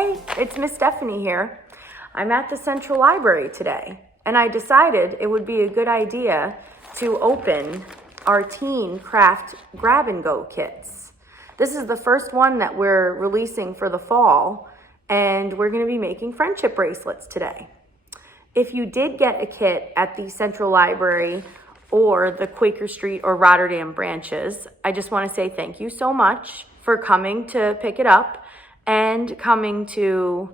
Hey, it's Miss Stephanie here. I'm at the Central Library today, and I decided it would be a good idea to open our teen craft grab-and-go kits. This is the first one that we're releasing for the fall, and we're going to be making friendship bracelets today. If you did get a kit at the Central Library or the Quaker Street or Rotterdam branches, I just want to say thank you so much for coming to pick it up and coming to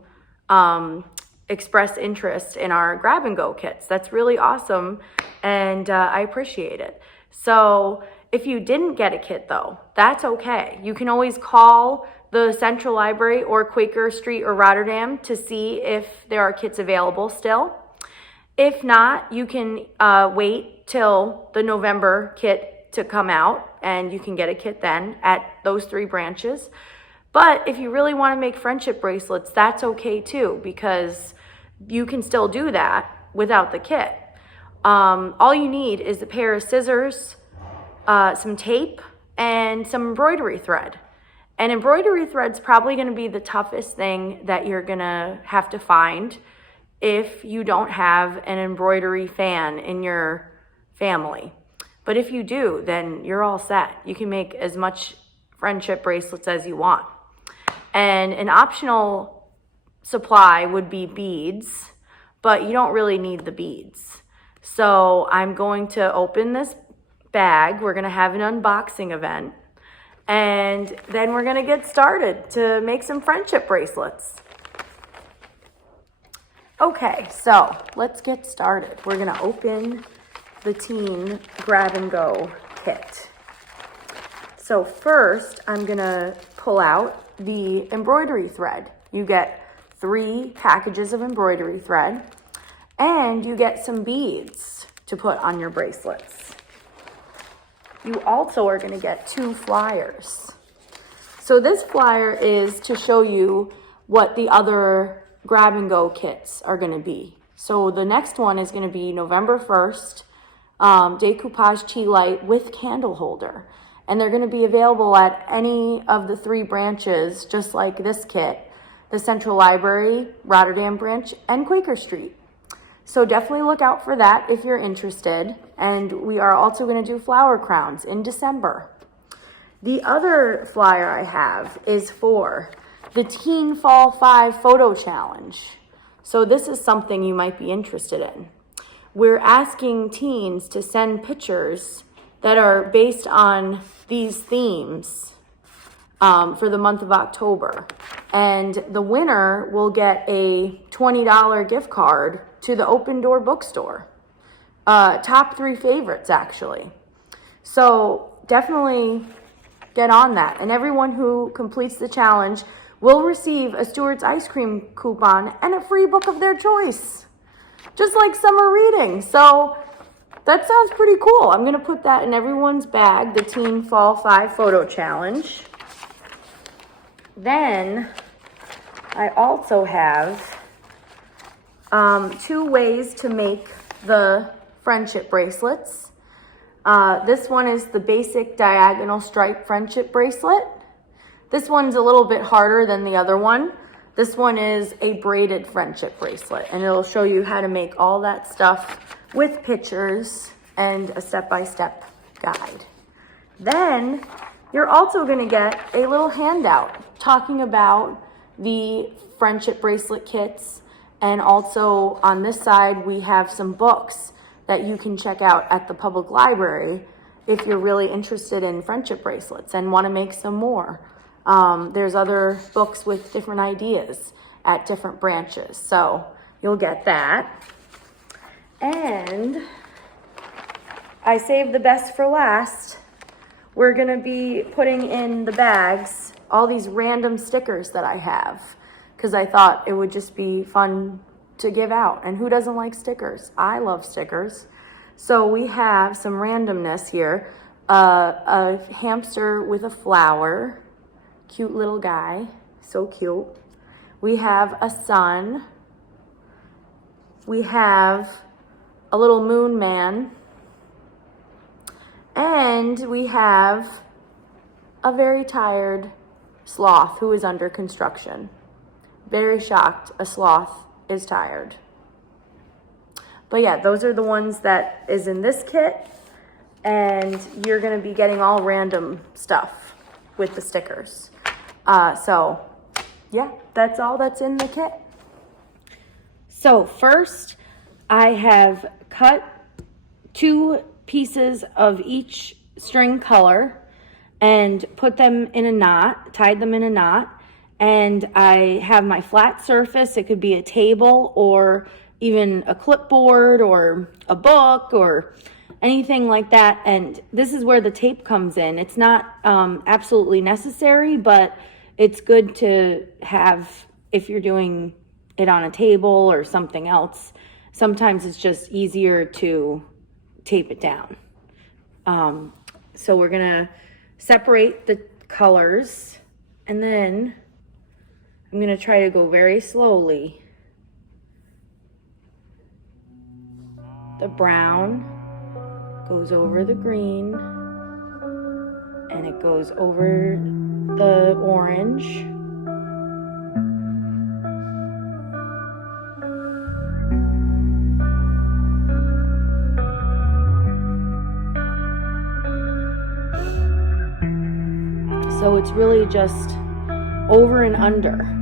express interest in our grab-and-go kits. That's really awesome, and I appreciate it. So if you didn't get a kit though, that's okay. You can always call the Central Library or Quaker Street or Rotterdam to see if there are kits available still. If not, you can wait till the November kit to come out and you can get a kit then at those 3 branches. But if you really want to make friendship bracelets, that's okay too, because you can still do that without the kit. All you need is a pair of scissors, some tape, and some embroidery thread. And embroidery thread's probably going to be the toughest thing that you're going to have to find if you don't have an embroidery fan in your family. But if you do, then you're all set. You can make as much friendship bracelets as you want. And an optional supply would be beads, but you don't really need the beads. So I'm going to open this bag. We're going to have an unboxing event, and then we're going to get started to make some friendship bracelets. Okay, so let's get started. We're going to open the teen grab-and-go kit. So first, I'm going to pull out the embroidery thread. You get 3 packages of embroidery thread, and you get some beads to put on your bracelets. You also are going to get 2 flyers. So this flyer is to show you what the other grab-and-go kits are going to be. So the next one is going to be November 1st, decoupage tea light with candle holder. And they're going to be available at any of the 3 branches, just like this kit, the Central Library, Rotterdam branch, and Quaker Street. So definitely look out for that if you're interested. And we are also going to do flower crowns in December. The other flyer I have is for the Teen Fall 5 Photo Challenge. So this is something you might be interested in. We're asking teens to send pictures that are based on these themes for the month of October. And the winner will get a $20 gift card to the Open Door Bookstore. Top 3 favorites, actually. So definitely get on that. And everyone who completes the challenge will receive a Stewart's ice cream coupon and a free book of their choice, just like summer reading. So that sounds pretty cool. I'm going to put that in everyone's bag, the Teen Fall 5 Photo Challenge. Then I also have 2 ways to make the friendship bracelets. This one is the basic diagonal stripe friendship bracelet. This one's a little bit harder than the other one. This one is a braided friendship bracelet, and it'll show you how to make all that stuff with pictures and a step-by-step guide. Then you're also going to get a little handout talking about the friendship bracelet kits, and also on this side we have some books that you can check out at the public library if you're really interested in friendship bracelets and want to make some more. There's other books with different ideas at different branches, so you'll get that. And I saved the best for last. We're going to be putting in the bags all these random stickers that I have, because I thought it would just be fun to give out. And who doesn't like stickers? I love stickers. So we have some randomness here. A hamster with a flower. Cute little guy. So cute. We have a sun. We have a little moon man. And we have a very tired sloth who is under construction. very shocked a sloth is tired. But yeah, those are the ones that is in this kit. And you're gonna be getting all random stuff with the stickers. So yeah, that's all that's in the kit. So first, I have cut 2 pieces of each string color and put them in a knot, tied them in a knot. And I have my flat surface. It could be a table or even a clipboard or a book or anything like that. And this is where the tape comes in. It's not absolutely necessary, but it's good to have if you're doing it on a table or something else. Sometimes it's just easier to tape it down. So we're gonna separate the colors, and then I'm gonna try to go very slowly. The brown goes over the green, and it goes over the orange. So it's really just over and under.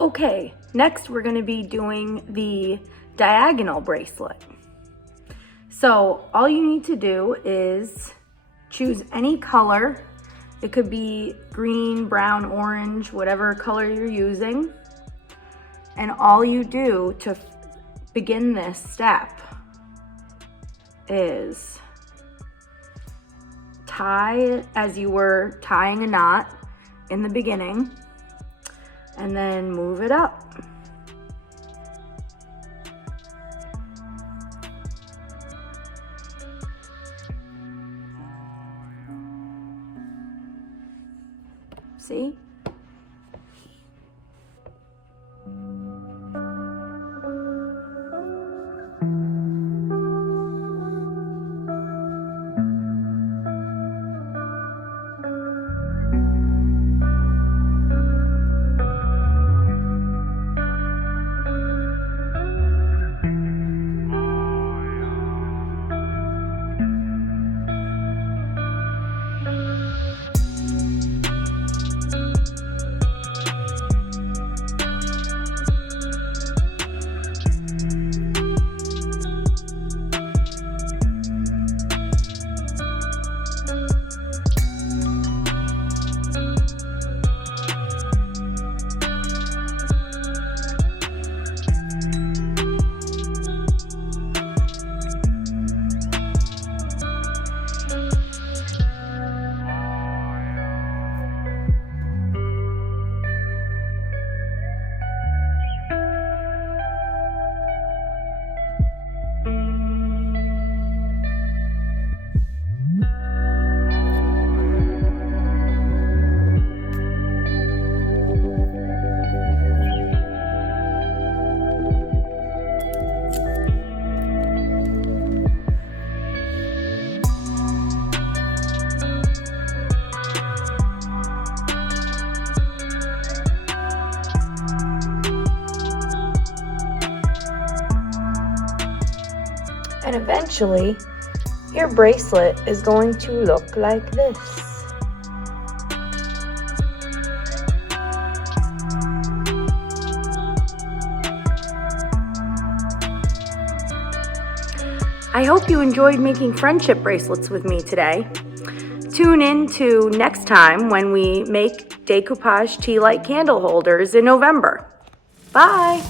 Okay, next we're going to be doing the diagonal bracelet. So all you need to do is choose any color. It could be green, brown, orange, whatever color you're using. And all you do to begin this step is tie as you were tying a knot in the beginning, and then move it up. See? And eventually, your bracelet is going to look like this. I hope you enjoyed making friendship bracelets with me today. Tune in to next time when we make decoupage tea light candle holders in November. Bye!